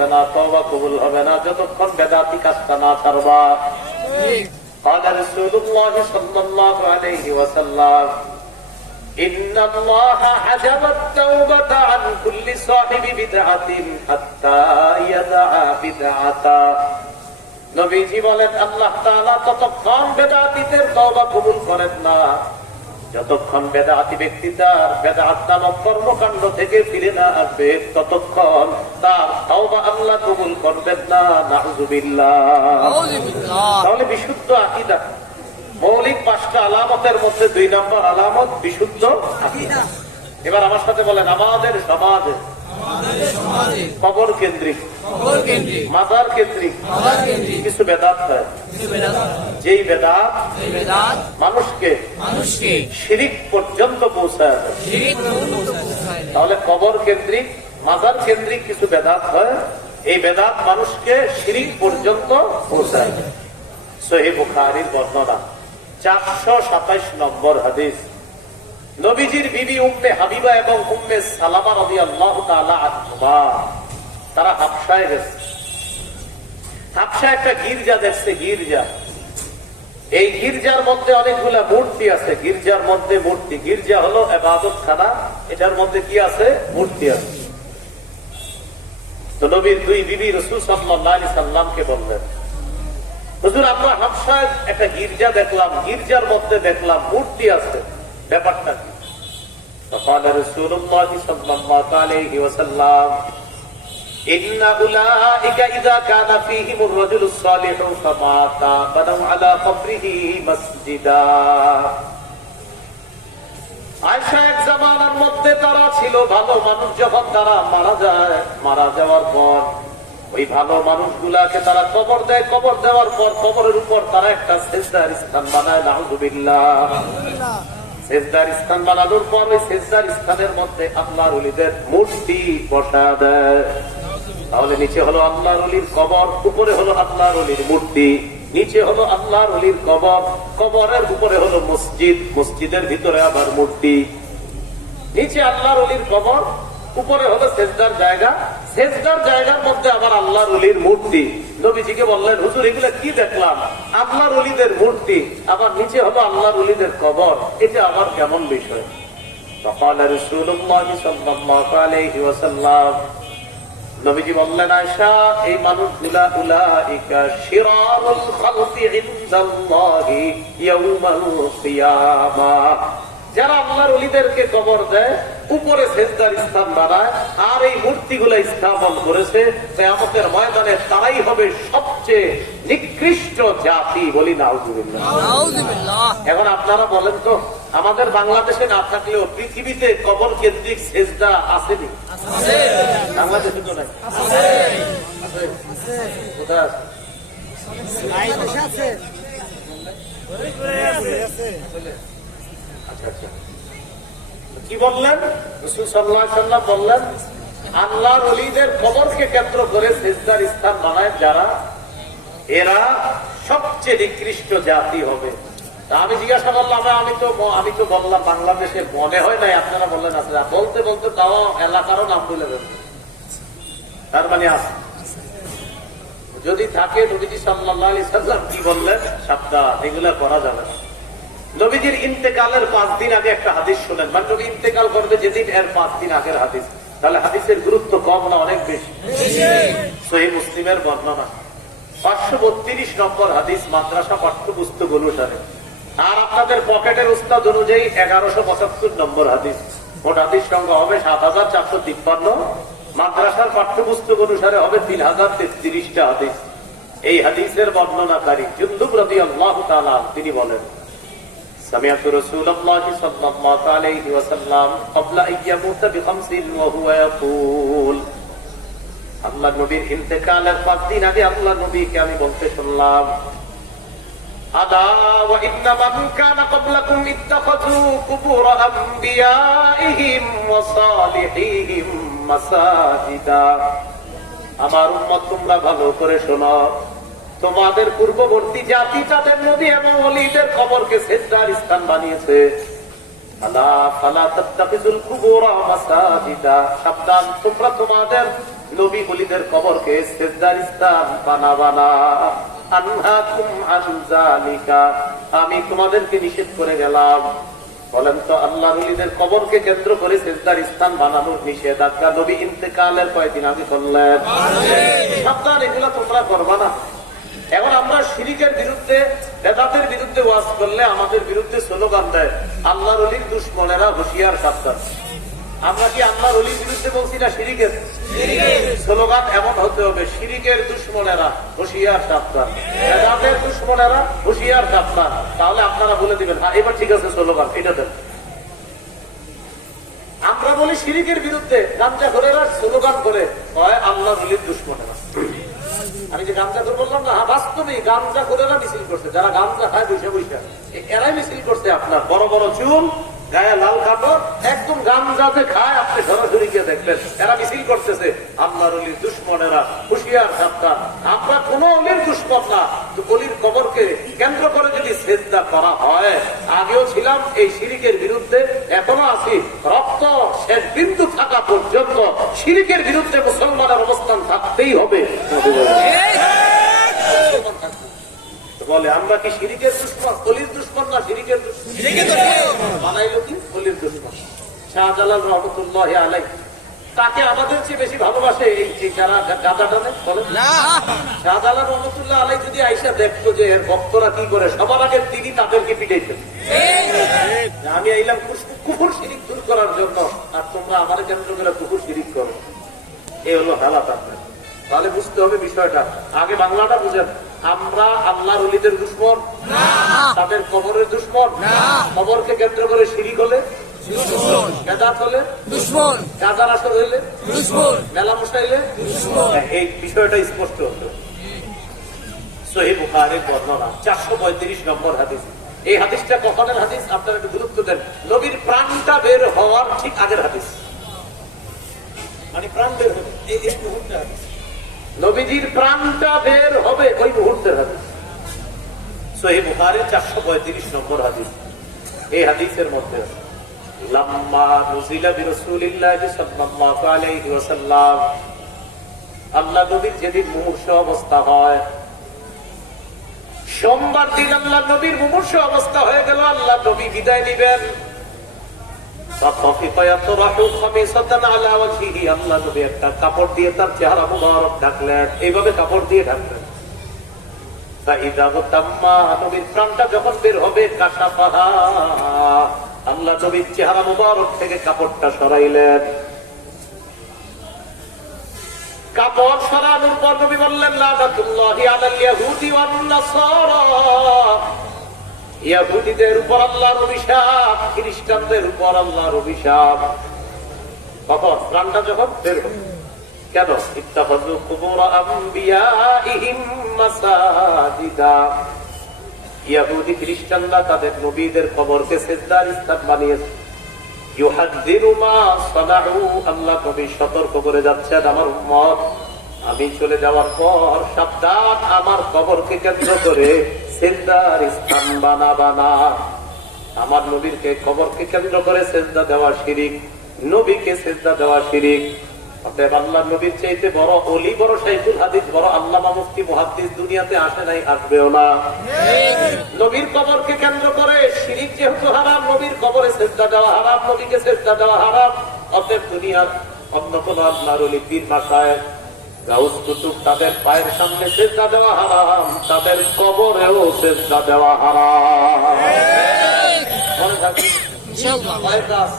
হবে না, তওবা কবুল হবে না যতক্ষণ বেদাতি কাজটা না ছাড়বা। قال رسول الله صلى الله عليه وسلم إن الله حجب التوبة عن كل صاحب بدعة حتى يدع بدعته। নবীজি বলেন আল্লাহ তাআলা ততক্ষণ বেদাতীদের তওবা কবুল করেন না যতক্ষণ বেদাতি ব্যক্তি তার বেদাত নামক কর্মকাণ্ড থেকে ফিরে না আসবে, ততক্ষণ তার তওবা আল্লাহ কবুল করবেন না। নাউযুবিল্লাহ। তাহলে বিশুদ্ধ আকীদা মৌলিক 5টা আলামতের মধ্যে 2 নম্বর আলামত বিশুদ্ধ আকীদা। এবার আমার সাথে বলেন, আমাদের সমাজে কবর কেন্দ্রিক, মাজার কেন্দ্রিক কিছু বেদাত হয়, যেই বেদাত মানুষকে শিরিক পর্যন্ত পৌঁছায়। তাহলে কবর কেন্দ্রিক, মাজার কেন্দ্রিক কিছু বেদাত হয়, এই বেদাত মানুষকে শিরিক পর্যন্ত পৌঁছায়। সহিহ বুখারীর বর্ণনা 427 নম্বর হাদিস। নবীজির বিবি উম্মে হাবিবা এবং উম্মে সালামা রাদিয়াল্লাহু তাআলা আনহুমা তারা হাবশায় গেছে। হাবশায় একটা গির্জা দেখছে, গির্জা। এই গির্জার মধ্যে অনেকগুলা মূর্তি আছে। গির্জার মধ্যে মূর্তি, গির্জা হলো ইবাদতখানা, এটার মধ্যে কি আছে? মূর্তি আছে। তো নবীর 2 বিবি রাসূল সাল্লাল্লাহু আলাইহি সাল্লামকে বললেন, হুজুর আমরা হাবশায় একটা গির্জা দেখলাম, গির্জার মধ্যে দেখলাম মূর্তি আছে, ব্যাপারটা কি? فقال رسول الله صلى الله عليه وسلم إن أولئك إذا كان فيهم الرجل الصالح فمات بنوا على قبره مسجدا। আয়েশা এক জামানার মধ্যে তারা ছিল ভালো মানুষ, যখন তারা মারা যায়, মারা যাওয়ার পর ওই ভালো মানুষগুলাকে তারা কবর দেয়, কবর দেওয়ার পর কবরের উপর তারা একটা সিজদার স্থান বানায়। নাউযুবিল্লাহ। সিজদার স্থান বানানোর পর ওই সিজদার স্থানের মধ্যে আল্লাহর ওলিদের মূর্তি বসায় দেয়। তাহলে নিচে হলো আল্লাহর ওলির কবর, উপরে হলো আল্লাহর ওলির মূর্তি। নিচে হলো আল্লাহর ওলির কবর, কবরের উপরে হলো মসজিদ, মসজিদের ভিতরে আবার মূর্তি। নিচে আল্লাহর ওলির কবর, উপরে হলো সিজদার জায়গা, সিজদার জায়গার মধ্যে আবার আল্লাহর ওলির মূর্তি। নবীজিকে বললেন, হুজুর এগুলো কি দেখলাম? আল্লাহর ওলিদের মূর্তি, আবার নিচে হলো আল্লাহর ওলিদের কবর, এটা আবার কেমন বিষয়? فقال رسول الله صلى الله عليه وسلم নবীজি বললেন, আয়েশা এই মানুষগুলা উলাইকা শিরারুল খালকি ইনদাল্লাহি ইয়াউমাল কিয়ামাহ। যারা আল্লাহর ওলিদেরকে কবর দেয়, উপরে সিজদার স্থান বানায়, আর এই মূর্তিগুলো স্থাপন করেছে, কিয়ামতের ময়দানে তারাই হবে সবচেয়ে নিকৃষ্ট জাতি। বলি নাউযুবিল্লাহ। এখন আপনারা বলেন তো, আমাদের বাংলাদেশে না থাকলেও পৃথিবীতে কবর কেন্দ্রিক সিজদা আসেনি? বাংলাদেশে তো নাই। কোথায় আছে? কি বললেন? রাসূল সাল্লাল্লাহু আলাইহি ওয়াসাল্লাম বললেন, আল্লাহর ওলিদের কবরকে কেন্দ্র করে সিজদার স্থান বানায় যারা, এরা সবচেয়ে নিকৃষ্ট জাতি হবে। তা আমি জিজ্ঞাসা করলাম, আমি তো বললাম বাংলাদেশে মনে হয় নাই, আপনারা বললেন আছে। বলতে বলতে তাও এলাকারও নাম বলে দেন, তার মানে আছে। যদি থাকে নবীজি সাল্লাল্লাহু আলাইহি ওয়াসাল্লাম কি বললেন? সাবধান, এগুলা করা যাবে না। নবীজির ইন্তেকালের 5 দিন আগে একটা হাদিস শুনেন, মানে নবী ইন্তেকাল করবে যেদিন, এর 5 দিন আগের হাদিস। তাহলে হাদিসের গুরুত্ব কম না অনেক বেশি? সহিহ মুসলিমের বর্ণনা 532 নম্বর হাদিস, মাদ্রাসা পাঠ্যপুস্তক অনুসারে। আর আপনাদের পকেটের উস্তাদ অনুযায়ী 1175 নম্বর হাদিস। মোট হাদিস সংখ্যা হবে 7453। মাদ্রাসার পাঠ্যপুস্তক অনুসারে হবে 3033টা হাদিস। এই হাদিসের বর্ণনাকারী জুনদুব রাদিয়াল্লাহু তাআলা তিনি বলেন, سمعت رسول الله صلى الله عليه وسلم قبل أن يموت ب5 وهو يقول আল্লাহ নবীর ইন্তেকালের 5 দিন আগে আল্লাহ নবীকে আমি বলতে শুনলাম, আলা ওয়া ইন্না মান কানা ক্বাবলাকুম ইত্তাখাযু কুবুর আমবিয়াইহিম ওয়া সালিহিহিম মাসাজিদা। আমার উম্মত তোমরা ভালো করে শোনো, তোমাদের পূর্ববর্তী জাতি তাদের নবী এবং ওলিদের কবরকে সিজদার স্থান বানিয়েছে। আলা ফালা তাত্তাখিযুল কুবুর মাসাজিদা। সাবধান, তোমরা তোমাদের নবী ওলিদের কবরকে সিজদার স্থান বানাবা না। আনহাকুম আন যালিকা, আমি তোমাদেরকে নিষেধ করে গেলাম। বলেন তো আল্লাহর ওলিদের কবরকে কেন্দ্র করে সিজদার স্থান বানানোর নিষেধাজ্ঞা নবী ইন্তেকালের কয়েকদিন আগে করলেন। সাবধান, এগুলা তোমরা করবা না। এখন আমরা শিরিকের বিরুদ্ধে, বেদাতের বিরুদ্ধে ওয়াজ করলে আমাদের বিরুদ্ধে স্লোগান দেয় আল্লাহর ওলির দুশমনেরা হুঁশিয়ার সাবধান। আমরা কি আল্লাহর ওলির বিরুদ্ধে বলছি না শিরিকের? স্লোগান এমন হতে হবে, শিরিকের দুশমনেরা হুঁশিয়ার সাবধান, বেদাতের দুশমনেরা হুঁশিয়ার সাবধান। তাহলে আপনারা বলে দিবেন হ্যাঁ এবার ঠিক আছে, স্লোগান এটা দেন। আমরা বলি শিরিকের বিরুদ্ধে, গাঞ্জাখোরেরা স্লোগান করে হয় আল্লাহর ওলির দুশমনেরা। আমি যে গাঞ্জাখোর বললাম না, বাস্তবে গাঞ্জাখোরেরা মিছিল করছে, যারা গাঞ্জা খায় বৈশা বৈশা, এরাই মিছিল করছে। আপনার বড় বড় চুল, গায়ে লাল কাপড়, একদম গাঞ্জাতে খায়, আপনি সরাসরি গিয়ে দেখবেন এরা মিছিল করতেছে আল্লাহর ওলির দুশমনেরা হুঁশিয়ার সাবধান। আমরা কোন অলির দুশমন না, অলির কবরকে কেন্দ্র করে যদি সিজদা করা হয়, আগেও ছিলাম এই শিরিকের বিরুদ্ধে, এখনো আছি, রক্ত শেষ বিন্দু থাকা পর্যন্ত শিরিকের বিরুদ্ধে মুসলমানের অবস্থান থাকতেই হবে। বলে আমরা কি শিরিকের দুশমন, অলির দুশমন না শিরিকের দুশমন? বানাইলো কি অলির দুশমন। শাহজালাল রহমতুল্লাহ আলাইহি, তাকে আমাদের চেয়ে বেশি ভালোবাসে এই যারা গাঁজা টানে। বলে শাহজালাল রহমতুল্লাহ আলাইহি যদি আইসা দেখতো যে এর ভক্তরা কি করে, সবার আগে তিনি তাদেরকে পিটাইতেন। আমি আইলাম কুফর শিরিক দূর করার জন্য, আর তোমরা আমার কেন্দ্র করে কুফর শিরিক করো। এই হলো হালাত আপনার। তাহলে বুঝতে হবে বিষয়টা। আগে বাংলাটা বুঝেন, আমরা আল্লাহর ওলিদের দুশমন, তাদের কবরের দুশমন। কবরকে কেন্দ্র করে শিরিক হলে বেদাত হলে দুশমন, গাজার আসর হইলে দুশমন, মেলা মশাইলে দুশমন। এই বিষয়টা স্পষ্ট হতো। সহিহ বুখারীর বর্ণনা 435 নম্বর হাদিস। এই হাদিসটা কখনের হাদিস আপনারা একটু গুরুত্ব দেন। নবীর প্রাণটা বের হওয়ার ঠিক আগের হাদিস, মানে প্রাণ বের হবে এই মুহূর্তে হাদিস। নবীজির প্রাণটা বের হবে ওই মুহূর্তের হাদিস। সহিহ বুখারীর 435 নম্বর হাদিস। এই হাদিসের মধ্যে লাম্মা নুজিলা বিরাসূলিল্লাহি সাল্লাল্লাহু আলাইহি ওয়াসাল্লাম, আল্লাহ নবীর যেদিন মুমূর্ষ অবস্থা হয়, সোমবার দিন আল্লাহ নবীর মুমূর্ষ অবস্থা হয়ে গেল, আল্লাহ নবী বিদায় নিবেন। আল্লাহ নবী একটা কাপড় দিয়ে তার চেহারা মুবারক ঢাকলেন, এইভাবে কাপড় দিয়ে ঢাকলেন। নবীর প্রাণটা যখন বের হবে, কাশাফাহা, আল্লাহ নবীর চেহারা মুবারক থেকে কাপড়টা সরাইলেন। কাপড় সরানোর পর নবী বললেন লানাতুল্লাহি আলাল ইয়াহুদি ওয়ান নাসারা, ইহুদীদের উপর আল্লাহর অভিশাপ, খ্রিস্টানদের উপর আল্লাহর অভিশাপ। কখন? প্রাণটা যখন বের হবে। কেন? ইত্তাখাযু কুবুর আমবিয়াইহিম মাসাজিদা, ইহুদি খ্রিস্টানরা তাদের নবীদের কবরকে সিজদার স্থান বানিয়েছে। ইউহাযযিরু মা সানাউ, আল্লাহ নবী সতর্ক করে যাচ্ছেন আমার উম্মত, আমি চলে যাওয়ার পর সাবধান, আমার কবরকে কেন্দ্র করে সিজদার স্থান বানাবা না। আমার নবীর কবরকে কেন্দ্র করে সিজদা দেওয়া শিরিক, নবীকে সিজদা দেওয়া শিরিক। অতএব আল্লাহ নবীর চাইতে বড় ওলি, বড় শাইখুল হাদিস, বড় আল্লামা মুফতি মুহাদ্দিস দুনিয়াতে আসে নাই, আসবেও না। নবীর কবরকে কেন্দ্র করে শিরিক যেহেতু হারাম, নবীর কবরে সিজদা দেওয়া হারাম, নবীকে সিজদা দেওয়া হারাম। অতএব দুনিয়ার অন্য কোন আল্লাহর ওলি, পীর, মাশায়েখ, গাউস, কুতুব, তাদের পায়ের সামনে সিজদা দেওয়া হারাম, তাদের কবরেও সিজদা দেওয়া হারাম। মনে থাকবে ইনশাআল্লাহ। কয় কাজ?